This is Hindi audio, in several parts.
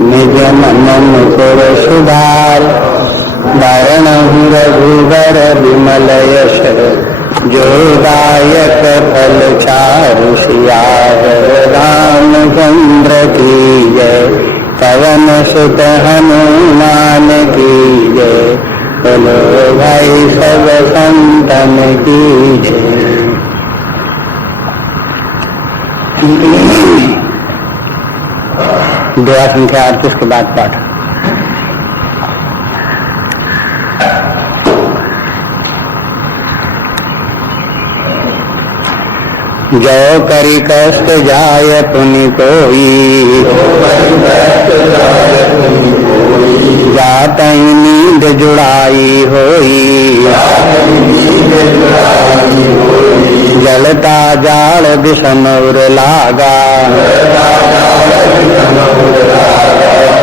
निज मन मुकुर सुधार। वरणहु रघुबर विमल यश जो दायक फल चारु सियार। रामचंद्र की जय पवन सुत हनुमान की जय। बोलो भाई सब संतन की जय। दुआ संख्या 38 के बाद पाठ। जो करी कष्ट जाय पुनि कोई। जातहि नींद जुड़ाई होई। जलता जाड़ विषम उर लागा।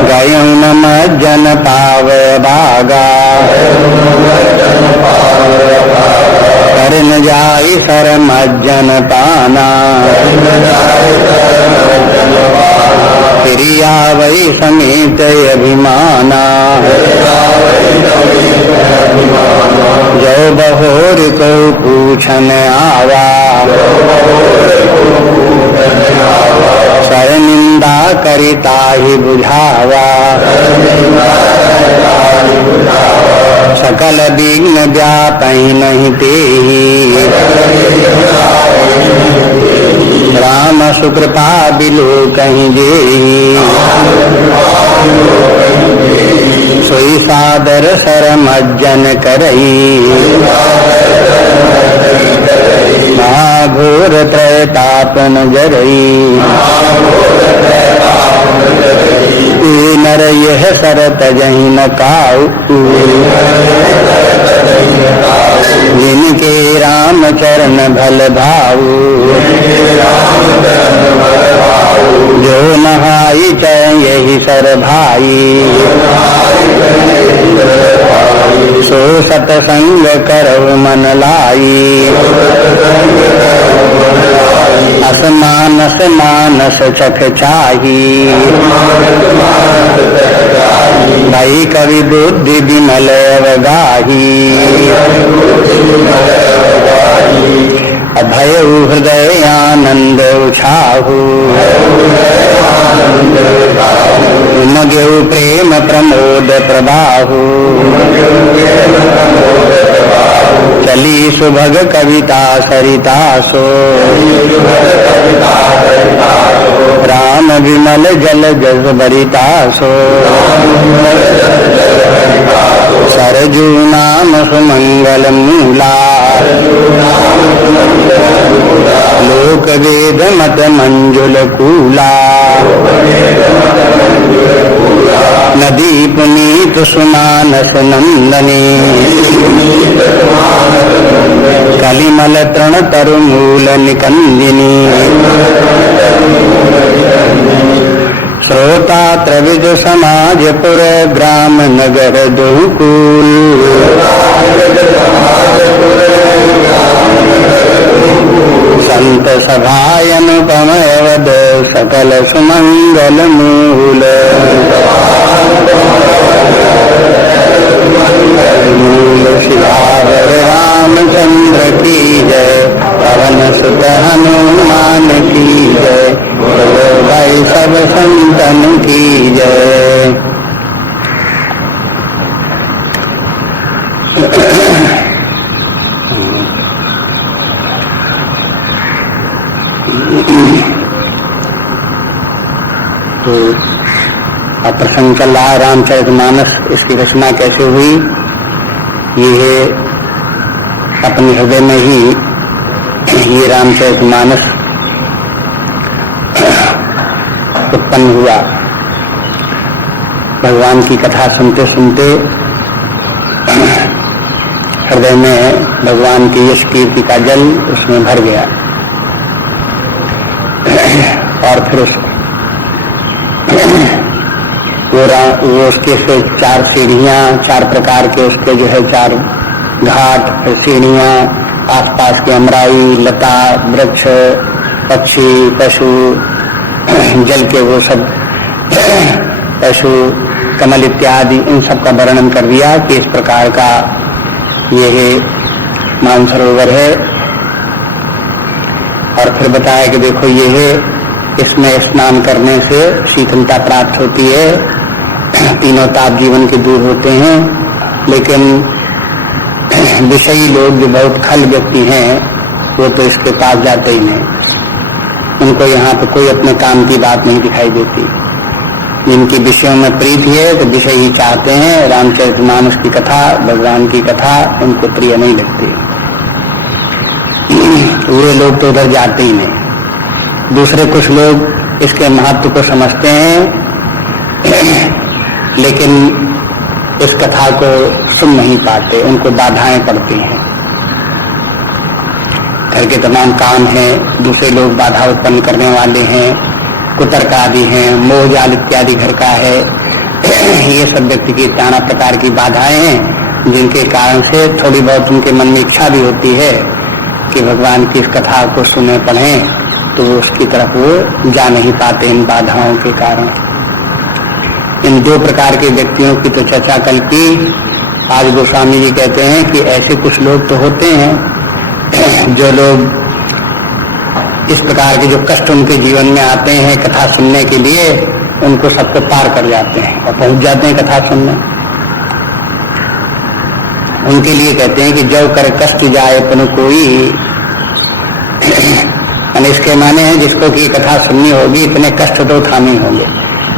गयं न मज्जन पाव बागा। कर न जाई सर मज्जन पाना। प्रिया वै समेत अभिमाना। जो बहोर को पूछन आवा। सर निंदा करिता ही बुझावा। सकल विघ्न व्यापहि नहीं तेहि। राम सुकृपा बिलो कहीं जेहि। सोई सादर सर मज्जन करई। महाघोर त्रयतापन जरई। नर यह सर तजहि न काऊ। जिनके राम चरण भल भाऊ। जो नहाई चरण यही सर भाई। सो सतसंग करहु मन लाई। असमानस मानस चख चाही। भाई कवि बुद्धि विमल अवगाही। अभय हृदय आनंद उछाहु। उमगेउ प्रेम प्रमोद प्रबाहु। चली सुभग कविता सरिता सो। राम विमल जल जस बरिता सो। सरजू नाम सुमंगल मूला। लोक वेद मत मंजुल कूला। नदी पुनीत सुमानस नंदनी। कलिमल तृण तरु मूल निकंदिनी। श्रोता त्रिविध समाजपुर ग्राम नगर दोकूल। संत सभाय अनुपम अवध सकल सुमंगल मूल। सियावर रामचंद्र की जय। पवन सुत हनुमान की जय। बोलो भाई सब संतन की जय। तो अब प्रसंग चल रहा है रामचरितमानस। इसकी रचना कैसे हुई ये अपने हृदय में ही ये रामचरितमानस उत्पन्न हुआ। भगवान की कथा सुनते सुनते हृदय में भगवान की यश कीर्ति का जल उसमें भर गया। और फिर वो उसके से 4 सीढ़ियां, 4 प्रकार के उसके जो है 4 घाट, सीढ़ियां, आसपास के अमराई, लता, वृक्ष, पक्षी, पशु, जल के वो सब पशु, कमल इत्यादि इन सब का वर्णन कर दिया कि इस प्रकार का ये मानसरोवर है। और फिर बताया कि देखो ये है, इसमें स्नान करने से शीतलता प्राप्त होती है, तीनों ताप जीवन के दूर होते हैं। लेकिन विषयी लोग जो बहुत खल व्यक्ति हैं वो तो इसके पास जाते ही नहीं, उनको यहाँ पे कोई अपने काम की बात नहीं दिखाई देती। जिनकी विषयों में प्रीति है तो विषय ही चाहते हैं, रामचरितमानस की कथा, भगवान की कथा उनको प्रिय नहीं लगती, पूरे लोग तो उधर जाते ही नहीं। दूसरे कुछ लोग इसके महत्व को समझते हैं लेकिन इस कथा को सुन नहीं पाते, उनको बाधाएं पड़ती हैं। घर के तमाम काम हैं, दूसरे लोग बाधा उत्पन्न करने वाले हैं, कुतर्क आदि हैं, मोह जाल इत्यादि घर का है। ये सब व्यक्ति की नाना प्रकार की बाधाएं हैं, जिनके कारण से थोड़ी बहुत उनके मन में इच्छा भी होती है कि भगवान की इस कथा को सुने पढ़ें, तो उसकी तरफ वो जा नहीं पाते इन बाधाओं के कारण। इन दो प्रकार के व्यक्तियों की तो चर्चा कल की। आज गोस्वामी जी कहते हैं कि ऐसे कुछ लोग तो होते हैं जो लोग इस प्रकार के जो कष्ट उनके जीवन में आते हैं कथा सुनने के लिए, उनको सबको पार कर जाते हैं और पहुंच जाते हैं कथा सुनने। उनके लिए कहते हैं कि जो कर कष्ट जाए पन कोई, इसके माने हैं जिसको की कथा सुननी होगी इतने कष्ट तो उठाने होंगे,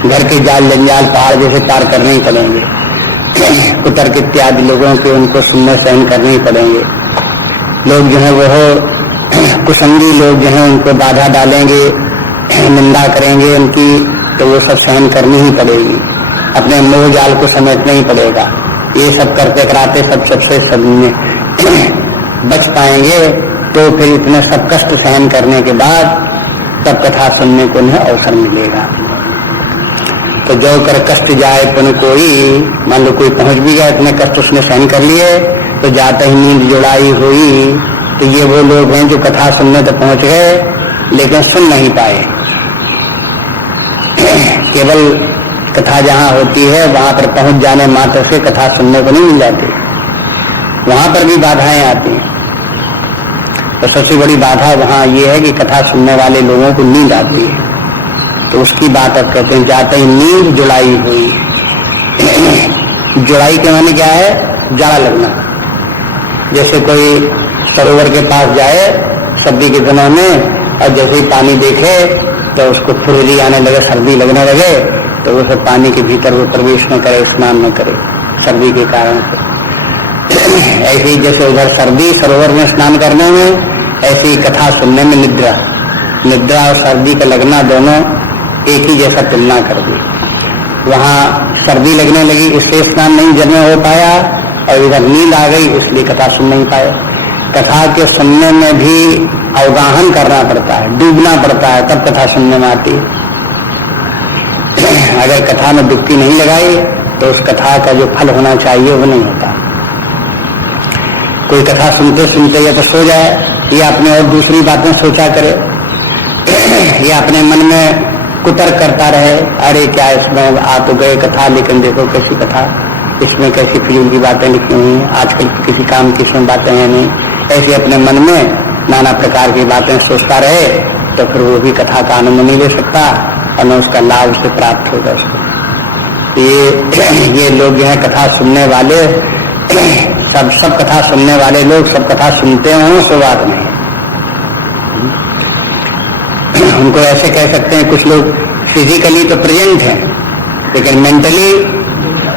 घर के जाल जंजाल पहाड़ जैसे पार करने ही पड़ेंगे, कुतर्क इत्यादि लोगों के उनको सुनने सहन करने ही पड़ेंगे। लोग जो है वो कुसंगी लोग जो है उनको बाधा डालेंगे, निंदा करेंगे उनकी, तो वो सब सहन करनी ही पड़ेगी, अपने मोह जाल को समेटना ही पड़ेगा। ये सब करते कराते सब सबसे सब में बच पाएंगे तो फिर इतने सब कष्ट सहन करने के बाद तब कथा सुनने को उन्हें अवसर मिलेगा। तो जो कर कष्ट जाए पुन कोई, मान लो कोई पहुंच भी गया, इतने कष्ट उसने सहन कर लिए तो जाते ही नींद जुड़ाई हुई, तो ये वो लोग हैं जो कथा सुनने तक पहुंच गए लेकिन सुन नहीं पाए। केवल कथा जहाँ होती है वहां पर पहुंच जाने मात्र से कथा सुनने को नहीं मिल जाती, वहां पर भी बाधाएं आती हैं। तो सबसे बड़ी बाधा वहां ये है कि कथा सुनने वाले लोगों को नींद आती है, तो उसकी बात अब कहते हैं जाते ही नींद जुड़ाई हुई। जुड़ाई के माने क्या है? जाड़ा लगना। जैसे कोई सरोवर के पास जाए सर्दी के दिनों में और जैसे ही पानी देखे तो उसको फुर्री आने लगे, सर्दी लगने लगे, तो वो सब पानी के भीतर वो प्रवेश न करे, स्नान न करे सर्दी के कारण से। ऐसे ही जैसे उधर सर्दी सरोवर में स्नान करने में, ऐसे ही कथा सुनने में निद्रा, निद्रा और सर्दी का लगना दोनों एक ही जैसा तुलना कर दी। वहाँ सर्दी लगने लगी इसलिए स्नान नहीं जल में हो पाया, और इधर नींद आ गई इसलिए कथा सुन नहीं पाए। कथा के सुनने में भी अवगाहन करना पड़ता है, डूबना पड़ता है, तब कथा सुनने में आती है। अगर कथा में डुबकी नहीं लगाई तो उस कथा का जो फल होना चाहिए वो नहीं होता। कोई कथा सुनते सुनते या तो सो जाए या अपने और दूसरी बातें सोचा करे या अपने मन में कुतर्क करता रहे, अरे क्या इसमें आ तो गए कथा, लेकिन देखो कैसी कथा, इसमें कैसी फिजूल की बातें लिखी हुई हैं, आजकल किसी काम की इसमें बातें हैं नहीं। ऐसे अपने मन में नाना प्रकार की बातें सोचता रहे तो फिर वो भी कथा का आनंद नहीं ले सकता और न उसका लाभ उसे प्राप्त होगा उसको। ये लोग जो है कथा सुनने वाले, सब कथा सुनने वाले लोग सब कथा सुनते हों सो बात नहीं। उनको ऐसे कह सकते हैं, कुछ लोग फिजिकली तो प्रेजेंट हैं लेकिन मेंटली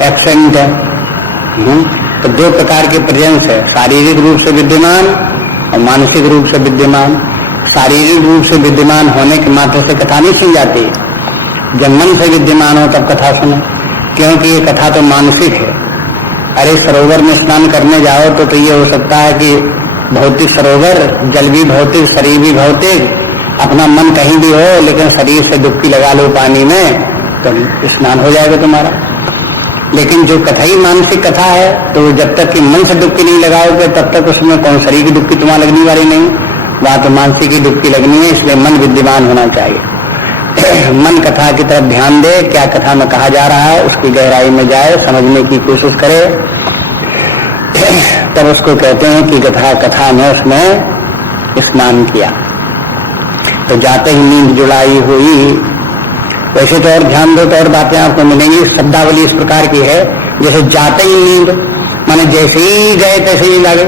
एब्सेंट है। तो दो प्रकार के प्रेजेंस है, शारीरिक रूप से विद्यमान और मानसिक रूप से विद्यमान। शारीरिक रूप से विद्यमान होने के मात्र से कथा नहीं सुन जाती, जब मन से विद्यमान हो तब कथा सुनो, क्योंकि ये कथा तो मानसिक है। अरे सरोवर में स्नान करने जाओ तो ये हो सकता है कि भौतिक सरोवर, जल भी भौतिक, शरीर भी भौतिक, अपना मन कहीं भी हो लेकिन शरीर से डुबकी लगा लो पानी में तो स्नान हो जाएगा तुम्हारा। लेकिन जो कथा ही मानसिक कथा है तो जब तक कि मन से डुबकी नहीं लगाओगे तब तक उसमें कौन शरीर की डुबकी तुम्हारा लगने वाली नहीं, वहां तो मानसिक की डुबकी लगनी है, इसलिए मन विद्यमान होना चाहिए। मन कथा की तरफ ध्यान दे, क्या कथा में कहा जा रहा है उसकी गहराई में जाए, समझने की कोशिश करे, तब उसको कहते हैं कि कथा में उसने स्नान किया। तो जाते ही नींद जुड़ाई हुई। वैसे तो और ध्यान दो तो और बातें आपको मिलेंगी। शब्दावली इस प्रकार की है, जैसे जाते ही नींद माने जैसे ही गए तैसे ही लगे,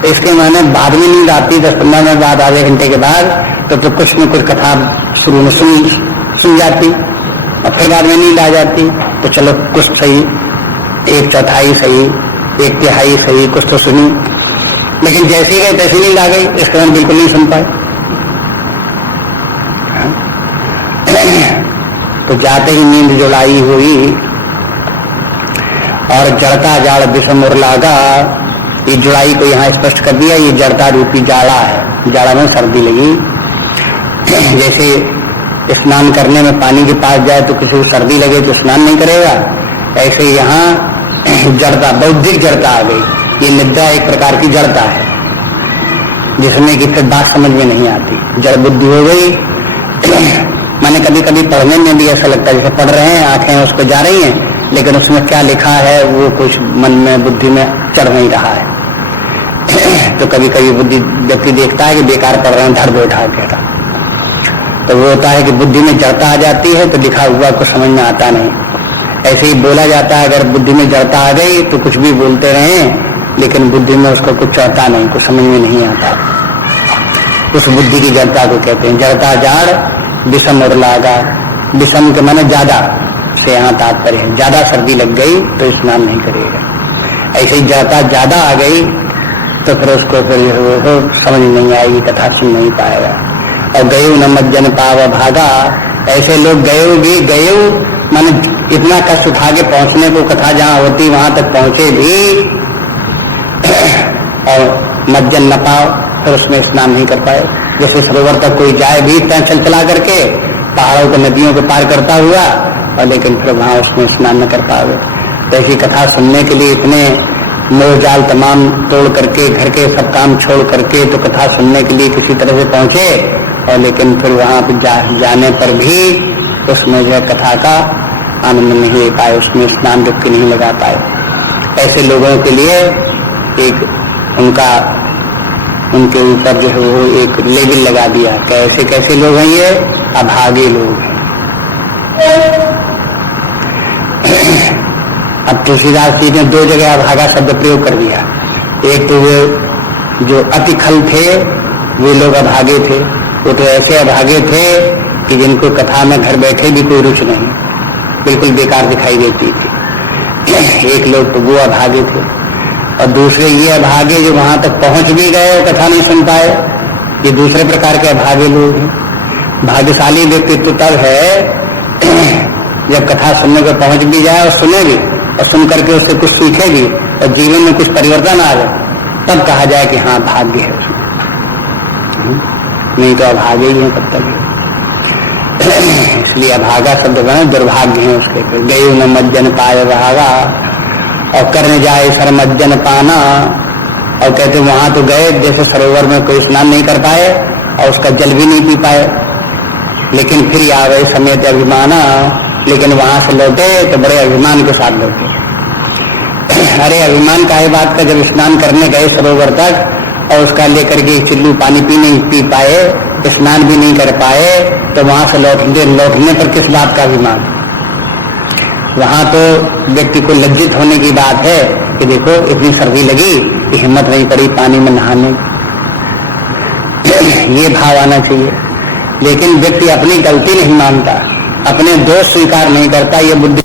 तो इसके माने बाद में नींद आती 10-15 मिनट बाद, आधे घंटे के बाद, तो कुछ न कुछ कथा शुरू में सुन जाती और फिर बाद में नींद आ जाती। तो चलो कुछ सही, 1/4 सही, 1/3 सही, कुछ तो सुनी, लेकिन जैसे ही गए तैसे नींद आ गई, इसके बाद बिल्कुल नहीं सुन पाए। तो जाते ही नींद जुड़ाई हुई और जड़ता जाड़ विषम और लागा। ये जुड़ाई को यहाँ स्पष्ट कर दिया, ये जड़ता रूपी जाड़ा है, जाड़ा में सर्दी लगी। जैसे स्नान करने में पानी के पास जाए तो किसी को सर्दी लगे तो स्नान नहीं करेगा, ऐसे यहाँ जड़ता, बौद्धिक जड़ता आ गई। ये निद्रा एक प्रकार की जड़ता है जिसमें कि फिर बात समझ में नहीं आती, जड़ बुद्धि हो गई। मैंने कभी कभी पढ़ने में भी ऐसा लगता है जैसे पढ़ रहे हैं, आंखें उसको जा रही हैं, लेकिन उसमें क्या लिखा है वो कुछ मन में बुद्धि में चढ़ नहीं रहा है। तो कभी कभी बुद्धि व्यक्ति देखता है कि बेकार पढ़ रहे हैं, धड़ बैठा कहता, तो वो होता है कि बुद्धि में जड़ता आ जाती है तो लिखा हुआ कुछ समझ में आता नहीं। ऐसे ही बोला जाता है, अगर बुद्धि में जड़ता आ गई तो कुछ भी बोलते रहें, लेकिन बुद्धि में उसको कुछ चढ़ता नहीं, कुछ समझ में नहीं आता। उस बुद्धि की जड़ता को कहते हैं जड़ता जाड़ विषम और लागा। विषम के माने ज्यादा से यहाँ तात्पर्य है, ज्यादा सर्दी लग गई तो स्नान नहीं करेगा। ऐसे ही जड़ता ज्यादा आ गई तो फिर उसको फिर समझ नहीं आएगी, कथा सुन नहीं पाएगा। और गयु न मज्जन पाव भागा, ऐसे लोग गयु माने इतना कष्ट उठा के पहुंचने को, कथा जहाँ होती वहां तक पहुंचे भी और मज्जन न पाओ, फिर उसमें स्नान नहीं कर पाए। जैसे सरोवर तक कोई जाए भी चला करके पहाड़ों को, नदियों को पार करता हुआ, और लेकिन फिर वहां उसमें स्नान न कर पाए। तो ऐसी कथा सुनने के लिए इतने मोह जाल तमाम तोड़ करके, घर के सब काम छोड़ करके तो कथा सुनने के लिए किसी तरह से पहुंचे, और लेकिन फिर वहां पर जाने पर भी उसमें जो कथा का आनंद नहीं ले पाए, उसमें स्नान डुबकी नहीं लगा पाए। ऐसे लोगों के लिए एक उनके ऊपर जो है वो एक लेबल लगा दिया। कैसे कैसे लोग हैं ये? अभागे लोग हैं। अब तुलसीदास जी ने 2 जगह अभागा शब्द प्रयोग कर दिया। एक तो वो जो अति खल थे वे लोग अभागे थे, वो तो ऐसे अभागे थे कि जिनको कथा में घर बैठे भी कोई रुचि नहीं, बिल्कुल बेकार दिखाई देती थी। एक लोग तो वो अभागे थे, और दूसरे ये अभागे जो वहां तक पहुंच भी गए और कथा नहीं सुन पाए, ये दूसरे प्रकार के अभागे लोग हैं। भाग्यशाली व्यक्तित्व तब है जब कथा सुनने को पहुंच भी जाए और सुने भी, और सुन करके उससे कुछ सीखे भी और जीवन में कुछ परिवर्तन आ जाए, तब कहा जाए कि हाँ भाग्य है उसमें। नहीं तो अभागे ही है तब तक। इसलिए अभागा शब्द बने दुर्भाग्य है उसके। गयु न मज्जन पाए भागा, और करने जाए सरमज्जन पाना। और कहते वहां तो गए, जैसे सरोवर में कोई स्नान नहीं कर पाए और उसका जल भी नहीं पी पाए, लेकिन फिर आवे समेत अभिमाना, लेकिन वहां से लौटे तो बड़े अभिमान के साथ लौटे। अरे अभिमान का है बात का, जब स्नान करने गए सरोवर तक और उसका लेकर के चिल्लू पानी नहीं पी पाए, स्नान भी नहीं कर पाए, तो वहां से लौटने पर किस बात का अभिमान? वहां तो व्यक्ति को लज्जित होने की बात है कि देखो इतनी सर्दी लगी कि हिम्मत नहीं पड़ी पानी में नहाने, ये भाव आना चाहिए। लेकिन व्यक्ति अपनी गलती नहीं मानता, अपने दोष स्वीकार नहीं करता, ये बुद्धि